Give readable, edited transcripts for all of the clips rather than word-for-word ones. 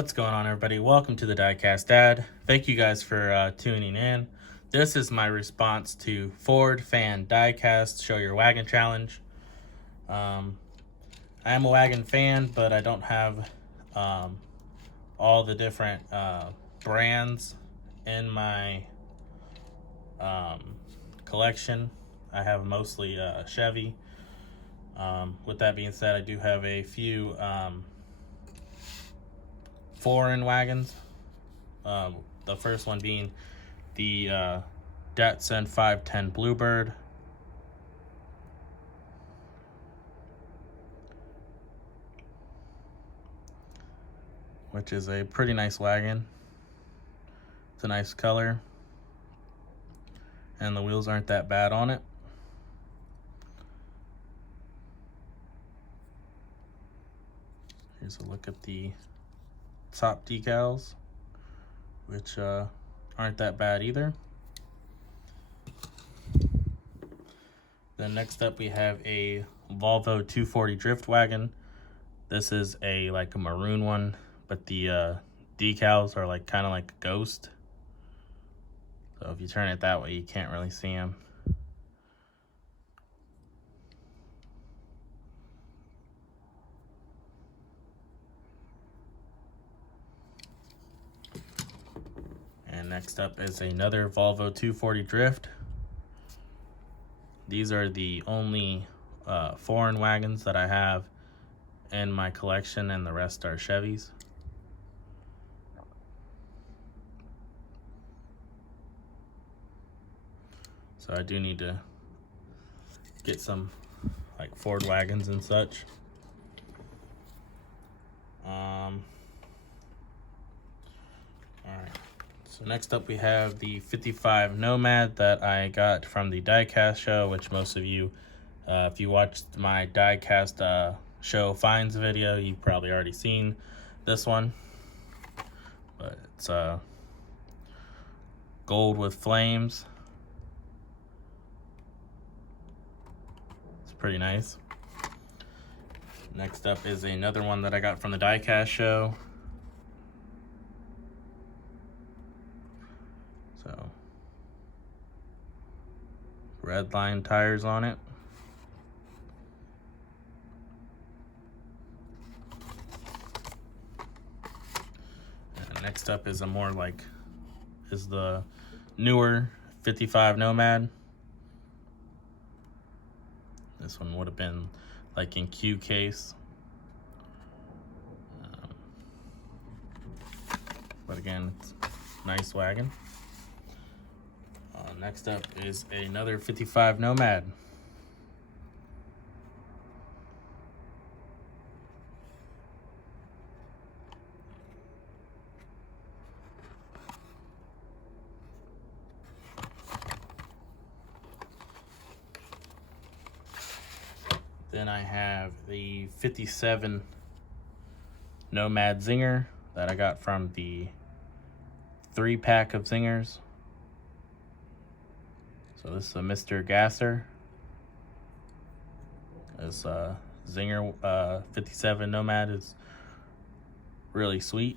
What's going on, everybody? Welcome to the Diecast Dad. Thank you guys for tuning in. This is my response to Ford Fan Diecast Show Your Wagon Challenge. I am a wagon fan, but I don't have all the different brands in my collection. I have mostly Chevy. With that being said, I do have a few foreign wagons. The first one being the Datsun 510 Bluebird. Which is a pretty nice wagon. It's a nice color. And the wheels aren't that bad on it. Here's a look at the top decals, which aren't that bad either. Then next up we have a Volvo 240 drift wagon. This is a maroon one, but the decals are kind of like a ghost. So if you turn it that way, you can't really see them. And next up is another Volvo 240 Drift. These are the only foreign wagons that I have in my collection, and the rest are Chevys. So I do need to get some Ford wagons and such. Alright. So next up we have the 55 Nomad that I got from the Diecast show, which most of you, if you watched my Diecast show finds video, you've probably already seen this one. But it's gold with flames. It's pretty nice. Next up is another one that I got from the Diecast show. So, red line tires on it. And next up is the newer 55 Nomad. This one would have been in Q case. But again, it's a nice wagon. Next up is another 55 Nomad. Then I have the 57 Nomad Zinger that I got from the 3-pack of Zingers. So this is a Mr. Gasser. This Zinger 57 Nomad is really sweet.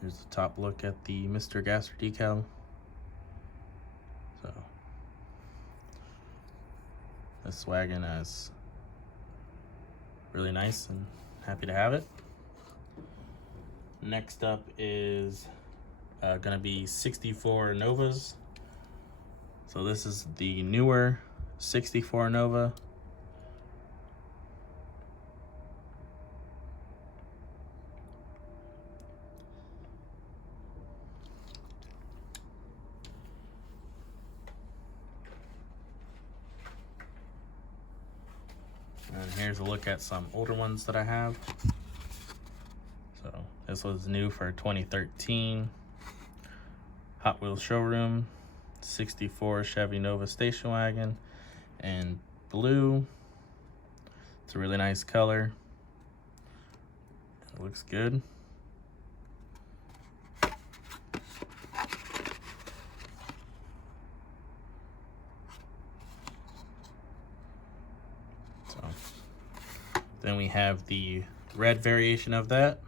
Here's the top look at the Mr. Gasser decal. So this wagon is really nice, and happy to have it. Next up is gonna be 64 Novas. So this is the newer 64 Nova. And here's a look at some older ones that I have. So this was new for 2013. Hot Wheels Showroom, 64 Chevy Nova station wagon, and blue. It's a really nice color. It looks good. Then we have the red variation of that.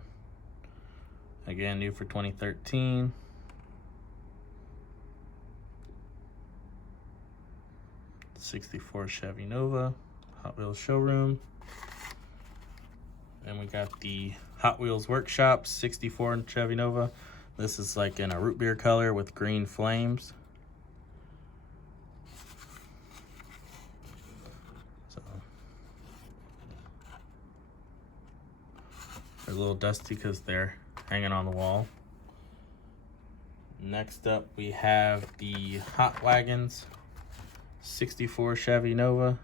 Again, new for 2013. '64 Chevy Nova, Hot Wheels showroom. And we got the Hot Wheels Workshop 64 Chevy Nova. This is like in a root beer color with green flames. So they're a little dusty because they're hanging on the wall. Next up, we have the Hot Wagons 64 Chevy Nova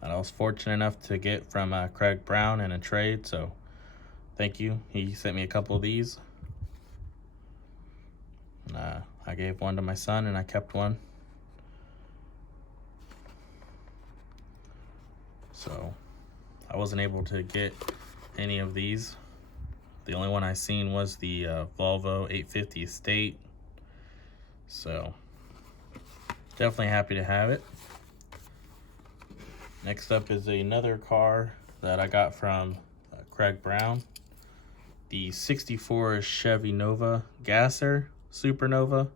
that I was fortunate enough to get from Craig Brown in a trade, so thank you. He sent me a couple of these. I gave one to my son and I kept one. So I wasn't able to get any of these. The only one I seen was the Volvo 850 Estate. So definitely happy to have it. Next up is another car that I got from Craig Brown. The 64 Chevy Nova Gasser Supernova.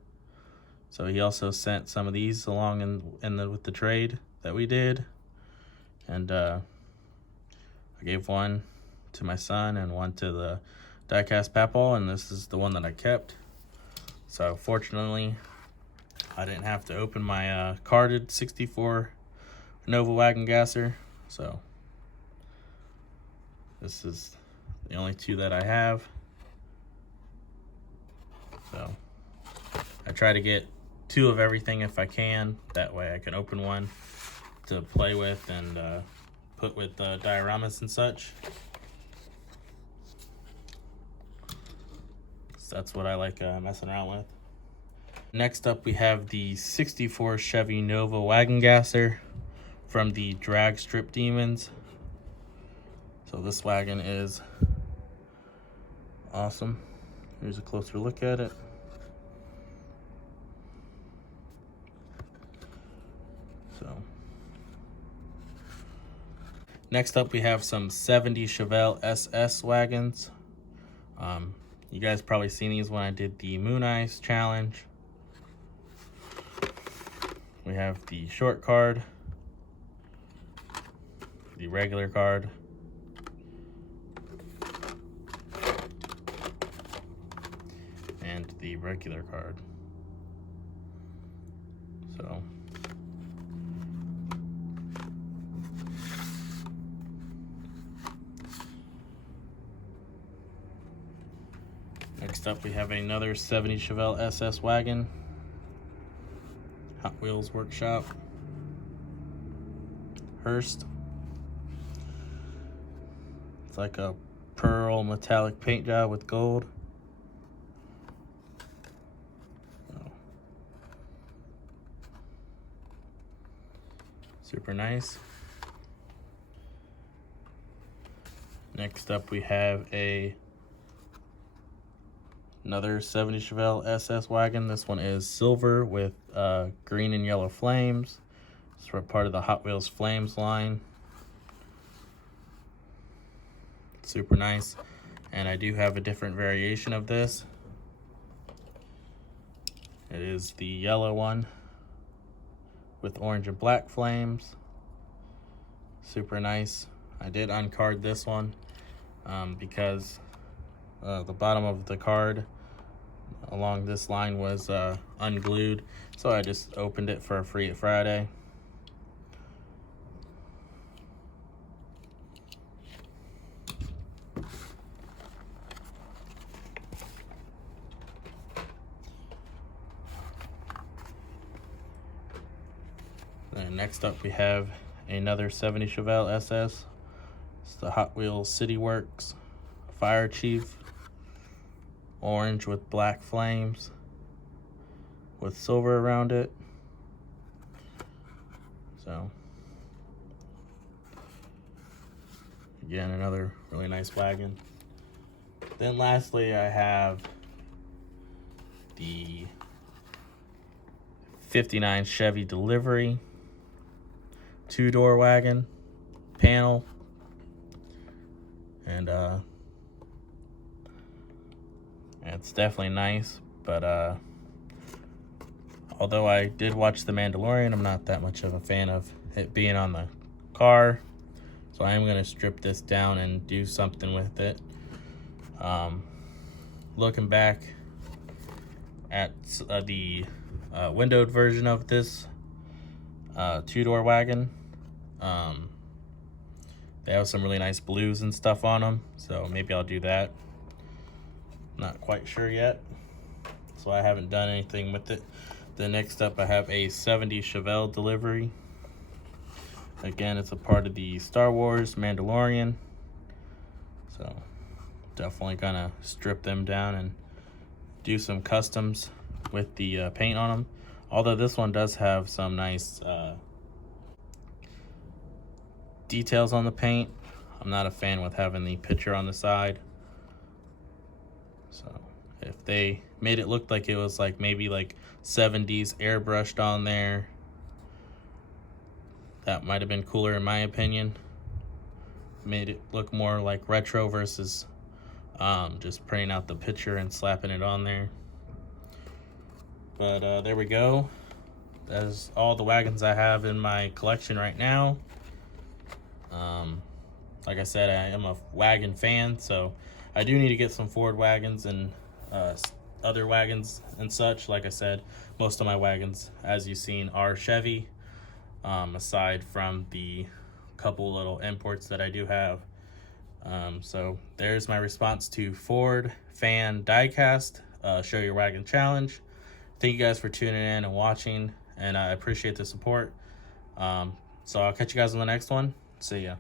So he also sent some of these along with the trade that we did. And I gave one to my son and one to the Diecast Papal, and this is the one that I kept. So fortunately, I didn't have to open my carded 64 Nova Wagon Gasser. So this is the only two that I have. So I try to get two of everything if I can. That way I can open one to play with and put with dioramas and such. So that's what I like messing around with. Next up, we have the 64 Chevy Nova Wagon Gasser from the Drag Strip Demons. So this wagon is awesome. Here's a closer look at it. So next up, we have some 70 Chevelle SS wagons. You guys probably seen these when I did the Moon Ice challenge. We have the short card, the regular card, and the regular card. So next up, we have another 70 Chevelle SS wagon, Hot Wheels Workshop, Hearst. It's like a pearl metallic paint job with gold. Super nice. Next up, we have another 70 Chevelle SS wagon. This one is silver with green and yellow flames. It's for part of the Hot Wheels Flames line. Super nice. And I do have a different variation of this. It is the yellow one with orange and black flames. Super nice. I did uncard this one because the bottom of the card along this line was unglued, so I just opened it for a free Friday. Then next up, we have another 70 Chevelle SS. It's the Hot Wheels City Works Fire Chief, orange with black flames with silver around it. So again, another really nice wagon. Then lastly, I have the 59 Chevy Delivery two-door wagon panel. and it's definitely nice. But although I did watch The Mandalorian, I'm not that much of a fan of it being on the car. So I am going to strip this down and do something with it. Looking back at the windowed version of this two-door wagon, they have some really nice blues and stuff on them. So maybe I'll do that. Not quite sure yet. So I haven't done anything with it. Then next up, I have a 70 Chevelle delivery. Again, it's a part of the Star Wars Mandalorian. So definitely gonna strip them down and do some customs with the paint on them. Although this one does have some nice details on the paint. I'm not a fan with having the picture on the side. So if they made it look like it was like maybe like 70s airbrushed on there, that might have been cooler in my opinion. Made it look more like retro versus just printing out the picture and slapping it on there. But there we go. That is all the wagons I have in my collection right now. Like I said, I am a wagon fan, so I do need to get some Ford wagons and other wagons and such. Like I said, most of my wagons, as you've seen, are Chevy, aside from the couple little imports that I do have. So there's my response to Ford Fan Diecast Show Your Wagon Challenge. Thank you guys for tuning in and watching, and I appreciate the support. So I'll catch you guys on the next one. See ya.